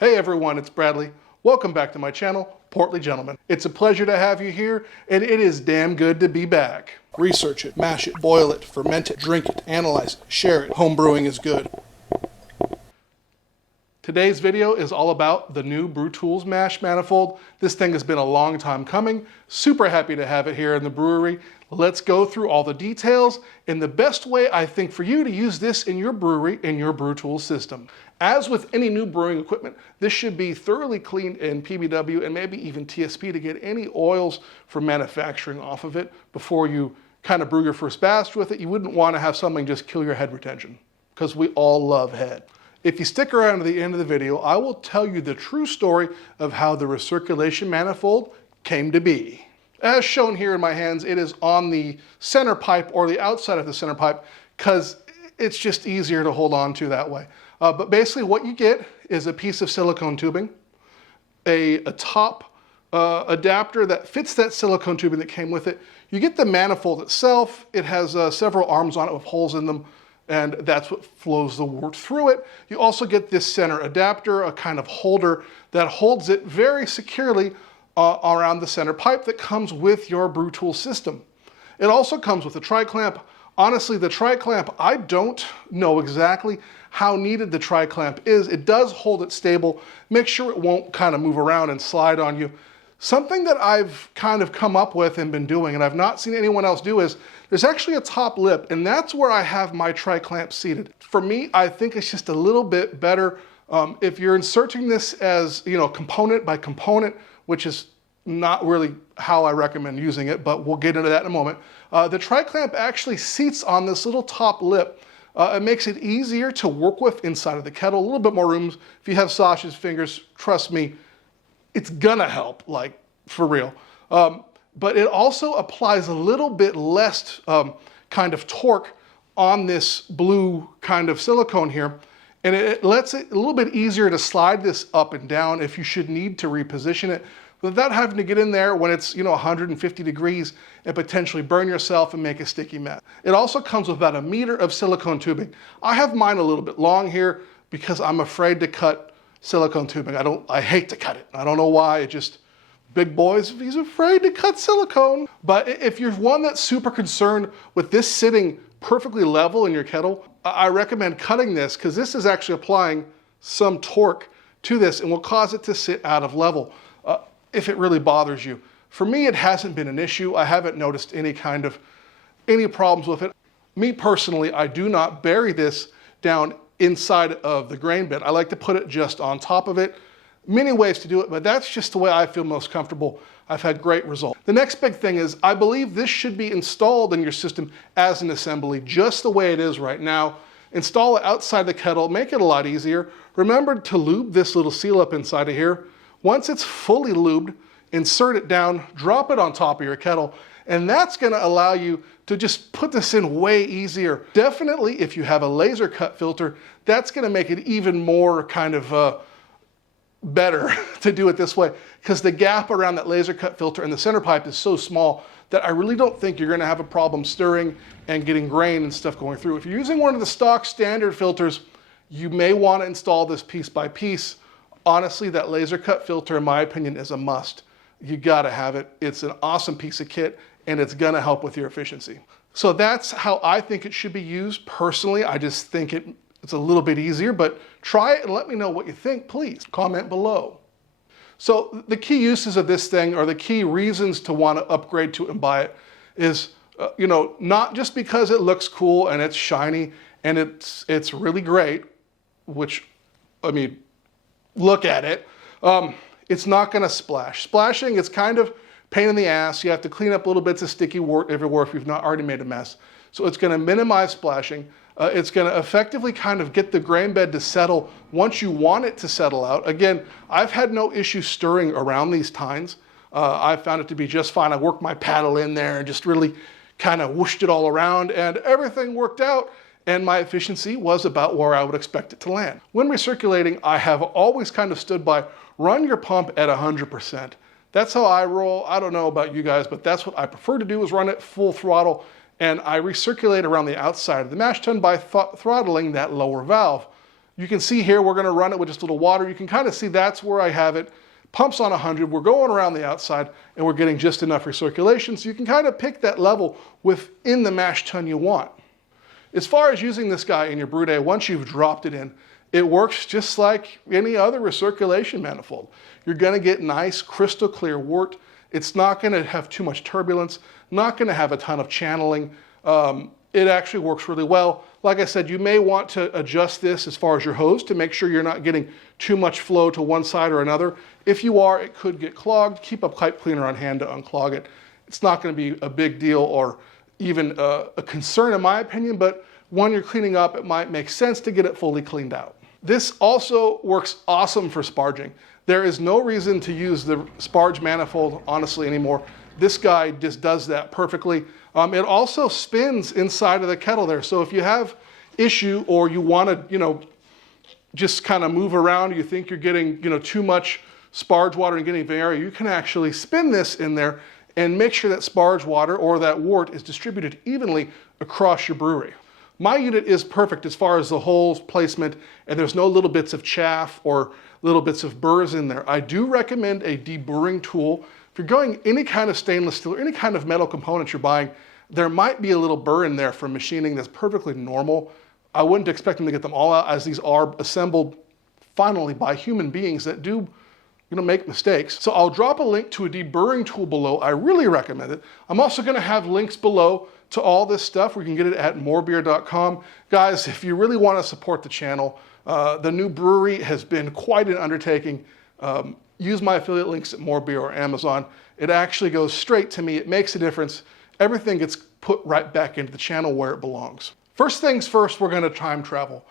Hey everyone, it's Bradley. Welcome back to my channel, Portly Gentleman. It's a pleasure to have you here, and it is damn good to be back. Research it, mash it, boil it, ferment it, drink it, analyze it, share it. Home brewing is good. Today's video is all about the new Brewtools mash manifold. This thing has been a long time coming. Super happy to have it here in the brewery. Let's go through all the details and the best way I think for you to use this in your brewery, in your Brewtools system. As with any new brewing equipment, this should be thoroughly cleaned in PBW and maybe even TSP to get any oils from manufacturing off of it before you kind of brew your first batch with it. You wouldn't want to have something just kill your head retention, because we all love head. If you stick around to the end of the video, I will tell you the true story of how the recirculation manifold came to be. As shown here in my hands, it is on the center pipe or the outside of the center pipe because it's just easier to hold on to that way. But basically what you get is a piece of silicone tubing, a top adapter that fits that silicone tubing that came with it. You get the manifold itself. It has several arms on it with holes in them, and that's what flows the wort through it. You also get this center adapter, a kind of holder that holds it very securely around the center pipe that comes with your Brewtools system. It also comes with a tri-clamp. Honestly, the tri-clamp, I don't know exactly how needed the tri-clamp is. It does hold it stable. Make sure it won't kind of move around and slide on you. Something that I've kind of come up with and been doing, and I've not seen anyone else do, is there's actually a top lip, and that's where I have my tri-clamp seated. For me, I think it's just a little bit better if you're inserting this as, component by component, which is not really how I recommend using it, but we'll get into that in a moment. The tri-clamp actually seats on this little top lip. It makes it easier to work with inside of the kettle, a little bit more room. If you have sausage fingers, trust me, it's gonna help, like for real. But it also applies a little bit less kind of torque on this blue kind of silicone here. And it lets it a little bit easier to slide this up and down if you should need to reposition it without having to get in there when it's 150 degrees and potentially burn yourself and make a sticky mess. It also comes with about 1 meter of silicone tubing. I have mine a little bit long here because I'm afraid to cut silicone tubing. I hate to cut it. I don't know why. It just, big boys, he's afraid to cut silicone. But if you're one that's super concerned with this sitting perfectly level in your kettle, I recommend cutting this because this is actually applying some torque to this and will cause it to sit out of level if it really bothers you. For me, it hasn't been an issue. I haven't noticed any problems with it. Me personally, I do not bury this down inside of the grain bin. I like to put it just on top of it. Many ways to do it, but that's just the way I feel most comfortable. I've had great results. The next big thing is I believe this should be installed in your system as an assembly, just the way it is right now. Install it outside the kettle, make it a lot easier. Remember to lube this little seal up inside of here. Once it's fully lubed, insert it down, drop it on top of your kettle, and that's gonna allow you to just put this in way easier. Definitely, if you have a laser cut filter, that's gonna make it even more kind of better to do it this way, because the gap around that laser cut filter and the center pipe is so small that I really don't think you're gonna have a problem stirring and getting grain and stuff going through. If you're using one of the stock standard filters, you may wanna install this piece by piece. Honestly, that laser cut filter, in my opinion, is a must. You gotta have it. It's an awesome piece of kit, and it's gonna help with your efficiency. So that's how I think it should be used. Personally, I just think it's a little bit easier, but try it and let me know what you think, please. Comment below. So the key uses of this thing, or the key reasons to want to upgrade to it and buy it, is not just because it looks cool and it's shiny and it's really great, which, I mean, look at it. It's not gonna splash. Splashing is kind of pain in the ass. You have to clean up little bits of sticky wort everywhere if you've not already made a mess. So it's gonna minimize splashing. It's gonna effectively kind of get the grain bed to settle once you want it to settle out. Again, I've had no issue stirring around these tines. I found it to be just fine. I worked my paddle in there and just really kind of whooshed it all around, and everything worked out. And my efficiency was about where I would expect it to land. When recirculating, I have always kind of stood by, run your pump at 100%. That's how I roll. I don't know about you guys, but that's what I prefer to do, is run it full throttle. And I recirculate around the outside of the mash tun by throttling that lower valve. You can see here, we're gonna run it with just a little water. You can kind of see that's where I have it. Pumps on 100, we're going around the outside and we're getting just enough recirculation, so you can kind of pick that level within the mash tun you want. As far as using this guy in your brew day, once you've dropped it in, it works just like any other recirculation manifold. You're gonna get nice, crystal clear wort. It's not gonna have too much turbulence, not gonna have a ton of channeling. It actually works really well. Like I said, you may want to adjust this as far as your hose to make sure you're not getting too much flow to one side or another. If you are, it could get clogged. Keep a pipe cleaner on hand to unclog it. It's not going to be a big deal or even a concern in my opinion, but when you're cleaning up, it might make sense to get it fully cleaned out. This also works awesome for sparging. There is no reason to use the sparge manifold, honestly, anymore. This guy just does that perfectly. It also spins inside of the kettle there. So if you have issue or you want to, just kind of move around, you think you're getting, too much sparge water and getting area, you can actually spin this in there and make sure that sparge water or that wort is distributed evenly across your brewery. My unit is perfect as far as the holes placement, and there's no little bits of chaff or little bits of burrs in there. I do recommend a deburring tool. If you're going any kind of stainless steel or any kind of metal components you're buying, there might be a little burr in there from machining that's perfectly normal. I wouldn't expect them to get them all out, as these are assembled finally by human beings that do make mistakes. So I'll drop a link to a deburring tool below. I really recommend it. I'm also going to have links below to all this stuff. We can get it at morebeer.com. Guys, if you really want to support the channel, the new brewery has been quite an undertaking. Use my affiliate links at Morebeer or Amazon. It actually goes straight to me. It makes a difference. Everything gets put right back into the channel where it belongs. First things first, we're going to time travel.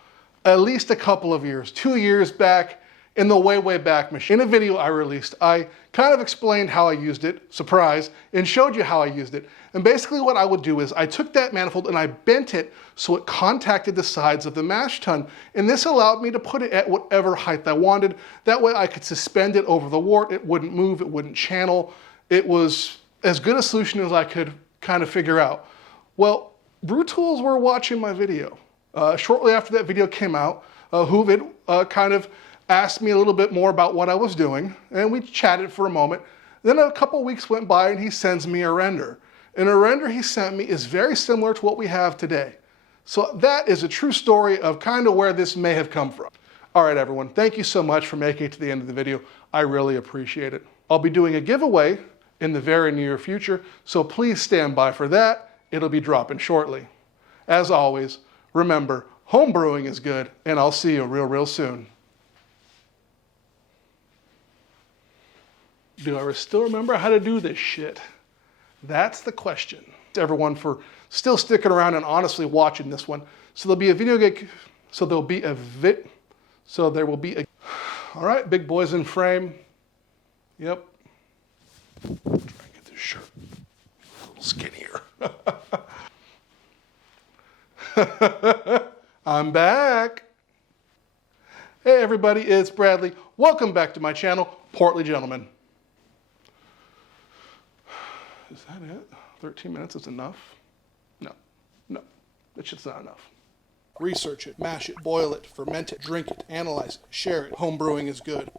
At least a couple of years, 2 years back in the way back machine. In a video I released, I kind of explained how I used it, surprise, and showed you how I used it. And basically what I would do is I took that manifold and I bent it so it contacted the sides of the mash tun. And this allowed me to put it at whatever height I wanted. That way I could suspend it over the wort. It wouldn't move, it wouldn't channel. It was as good a solution as I could kind of figure out. Well, Brewtools were watching my video. Shortly after that video came out, Hoovid kind of asked me a little bit more about what I was doing, and we chatted for a moment. Then a couple weeks went by and he sends me a render. And a render he sent me is very similar to what we have today. So that is a true story of kind of where this may have come from. All right, everyone, thank you so much for making it to the end of the video. I really appreciate it. I'll be doing a giveaway in the very near future, so please stand by for that. It'll be dropping shortly. As always, remember, home brewing is good, and I'll see you real soon. Do I still remember how to do this shit? That's the question. To everyone for still sticking around and honestly watching this one. So there'll be a video game, all right, big boys in frame. Yep. Try and get this shirt a little skinnier. I'm back. Hey everybody, it's Bradley. Welcome back to my channel, Portly Gentleman. Is that it? 13 minutes is enough? No, it's just not enough. Research it, mash it, boil it, ferment it, drink it, analyze it, share it. Home brewing is good.